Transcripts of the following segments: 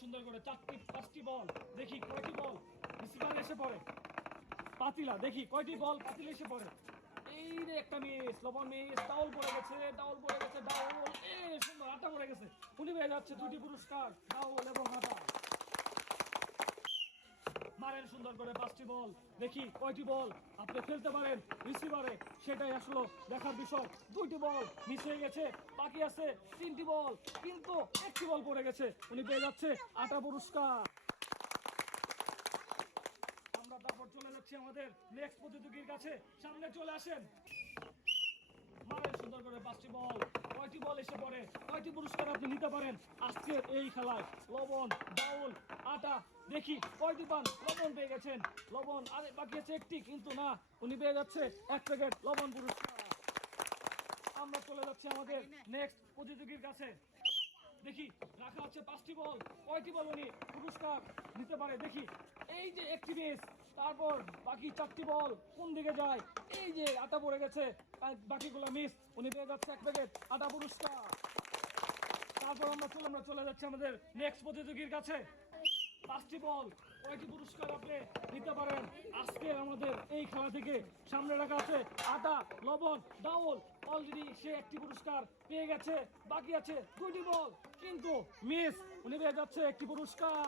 সুন্দর করে চারটি, পাঁচটি বল, দেখি কয়টি বল? রিসিভার এসে পড়ে। পাতিলা, দেখি কয়টি বল পাতিলা এসে পড়ে। এই রে একটা মিস লবণ মিস ডাউল পড়ে গেছে ডাউল পড়ে গেছে ডাউল এ, সুন্দর আটা পড়ে গেছে। উনি পেয়ে যাচ্ছে দুটি পুরস্কার ডাউল এবং আটা মারেন সুন্দর করে পাঁচটি বল। দেখি কয়টি বল আপনি ফেলতে পারেন রিসিভারে সেটাই আসলো দেখার বিষয়। দুইটি বল মিস হয়ে গেছে, বাকি আছে তিনটি বল, কিন্তু একটি বল পড়ে গেছে। উনি পেয়ে যাচ্ছে আটা পুরস্কার। আমরা তারপর চলে যাচ্ছি আমাদের নেক্সট প্রতিযোগীর কাছে। সামনে চলে আসেন। সুন্দর করে পাঁচটি বল। কয়টি বল এসে পড়ে? কয়টি পুরস্কার আপনি নিতে পারেন? আজকের এই খেলায় লবণ ডাউল আটা দেখি কয়টি পান? লবণ পেয়ে গেছেন। লবণ আরে বাকি আছে একটি কিন্তু না উনি পেয়ে যাচ্ছে এক প্যাকেট লবণ পুরস্কার। আমরা চলে যাচ্ছি আমাদের নেক্সট প্রতিযোগীর কাছে। দেখি, রাখা আছে পাঁচটি বল, কয়টি বল উনি পুরস্কার নিতে পারে? দেখি, এই যে একটি মিস তারপর বাকি চারটি বল কোন দিকে যায়? এই যে আটা পড়ে গেছে বাকিগুলো মিস উনি পেয়ে যাচ্ছে এক প্যাকেট আটা পুরস্কার। তারপর আমরা চলে আমরা চলে যাচ্ছি আমাদের নেক্সট প্রতিযোগীর কাছে। পাঁচটি বল কয়টি পুরস্কার আপনি নিতে পারেন। আজকে আমাদের এই খেলা থেকে সামনে রাখা আছে আটা লবণ, ডাউল। অলরেডি সে একটি পুরস্কার পেয়ে গেছে, বাকি আছে দুইটি বল। কিন্তু মিস, উনি পেয়ে যাচ্ছে একটি পুরস্কার।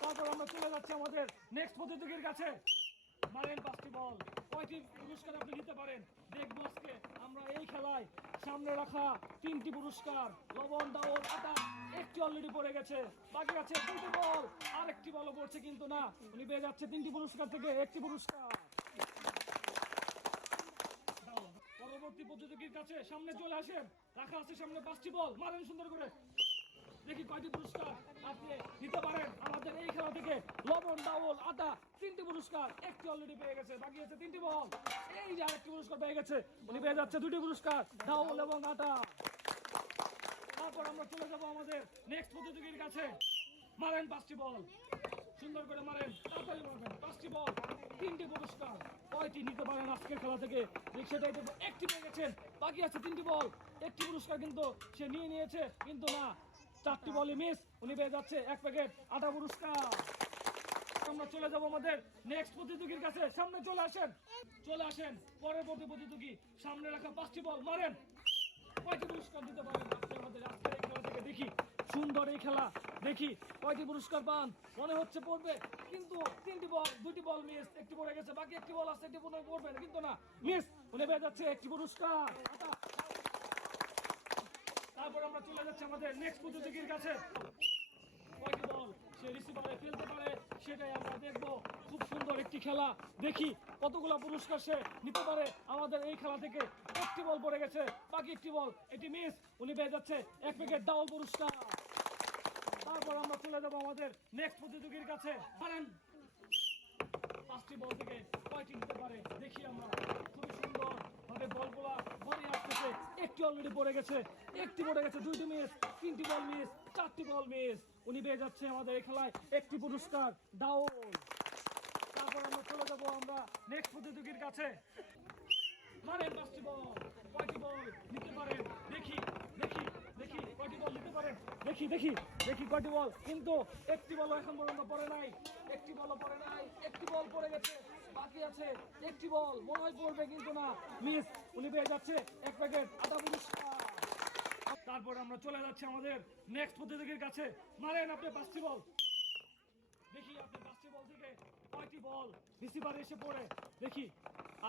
তারপর আমরা চলে যাচ্ছি আমাদের নেক্সট প্রতিযোগীর কাছে। মারেন পাঁচটি বল। কয়টি পুরস্কার আপনি নিতে পারেন? সামনে রাখা তিনটি পুরস্কার। লবণ আটা, একটি অলরেডি পড়ে গেছে। বাকি আছে দুটি বল। বলও পড়ছে কিন্তু না। উনি পেয়ে যাচ্ছে তিনটি পুরস্কার থেকে একটি পুরস্কার। পরবর্তী কাছে সামনে চলে আসেন। রাখা আছে সামনে পাঁচটি বল। মারেন সুন্দর করে। দেখি কয়টি পুরস্কার আপনি দিতে পারেন। আমাদের এই খেলা থেকে লবণ ডাউল আটা তিনটি পুরস্কার। একটি অলরেডি পেয়ে গেছে, বাকি আছে তিনটি বল এই যে আরেকটি পুরস্কার পেয়ে গেছে, উনি পেয়ে যাচ্ছে দুটি পুরস্কার ডাউল এবং আটা তারপর আমরা চলে যাব আমাদের নেক্সট প্রতিযোগীর কাছে। মারেন পাঁচটি বল। সুন্দর করে মারেন তাড়াতাড়ি মারবেন। পাঁচটি বল, তিনটি পুরস্কার। কয়টি নিতে পারেন আজকের খেলা থেকে? সেটাই একটি পেয়ে গেছেন, বাকি আছে তিনটি বল। একটি পুরস্কার কিন্তু সে নিয়ে নিয়েছে, কিন্তু না চারটি বলই মিস, উনি পেয়ে যাচ্ছে এক প্যাকেট আটা পুরস্কার। আমরা চলে যাব আমাদের নেক্সট প্রতিযোগীর কাছে। সামনে চলে আসেন চলে আসেন পরবর্তী প্রতিযোগী। সামনে রাখা পাঁচটি বল, মারেন। কয়টি পুরস্কার দিতে পারেন? আমাদের, আজকের এই খেলা থেকে দেখি। সুন্দর এই খেলা, দেখি কয়টি পুরস্কার পান। মনে হচ্ছে পড়বে, কিন্তু তিনটি বল, দুটি বল মিস, একটি পড়ে গেছে। বাকি একটি বল আছে, একটি পুনরায় পড়বে কিন্তু না। মিস, উনি পেয়ে যাচ্ছে একটি পুরস্কার। তারপর আমরা চলে যাচ্ছি আমাদের নেক্সট প্রতিযোগীর কাছে। যাব আমাদের নেক্সট প্রতিযোগীর কাছে। পাঁচটি বল থেকে কয়টি নিতে পারে? দেখি আমরা। খুবই সুন্দর ভাবে বলগুলা ঘরে আসতেছে একটি অলরেডি পড়ে গেছে, একটি পড়ে গেছে, দুইটি মিস তিনটি বল মিস চারটি বল মিস উনি পেয়ে যাচ্ছে আমাদের এই খেলায় একটি পুরস্কার ডাউল তারপর আমরা চলে যাব আমরা নেক্সট প্রতিযোগীর কাছে। মারেন পাঁচটি বল কয়টি বল নিতে পারেন? দেখি দেখি দেখি, কয়টি বল নিতে পারেন? দেখি দেখি দেখি কয়টি বল কিন্তু একটি বল এখন পর্যন্ত পড়ে নাই, একটি বলও পড়ে নাই, একটি বল পড়ে গেছে। বাকি আছে, একটি বল। মনে হয় পড়বে কিন্তু না। মিস, উনি পেয়ে যাচ্ছে এক প্যাকেট আটা পুরস্কার। তারপর আমরা চলে যাচ্ছি আমাদের নেক্সট প্রতিযোগীর কাছে। মারেন আপনি পাঁচটি বল। দেখি আপনি পাঁচটি বল থেকে কয়টি বল রিসিভার এসে পড়ে। দেখি,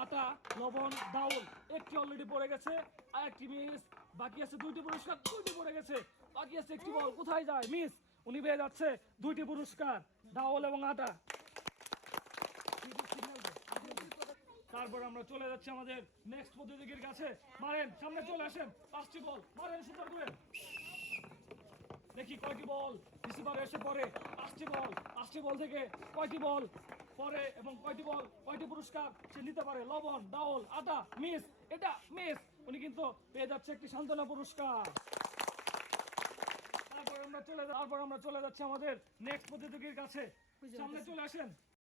আটা, লবণ ডাউল একটি অলরেডি পড়ে গেছে। আর একটি মিস বাকি আছে দুইটি পুরস্কার, দুইটি পড়ে গেছে। বাকি আছে একটি বল, কোথায় যায়? মিস উনি পেয়ে যাচ্ছে দুইটি পুরস্কার ডাউল এবং আটা। তারপর আমরা চলে যাচ্ছি আমাদের নেক্সট প্রতিযোগীর কাছে। মারেন সামনে চলে আসেন। পাঁচটি বল। মারেন সুন্দর করে। দেখি কয়টি বল। রিসিভার এসে পড়ে। পাঁচটি বল। পাঁচটি বল থেকে কয়টি বল পরে এবং কয়টি বল কয়টি পুরস্কার সে নিতে পারে? লবণ ডাউল আটা মিস এটা মিস। উনি কিন্তু পেয়ে যাচ্ছে একটি সান্ত্বনা পুরস্কার। তারপর আমরা চলে তারপর আমরা চলে যাচ্ছি আমাদের নেক্সট প্রতিযোগীর কাছে। সামনে চলে আসেন।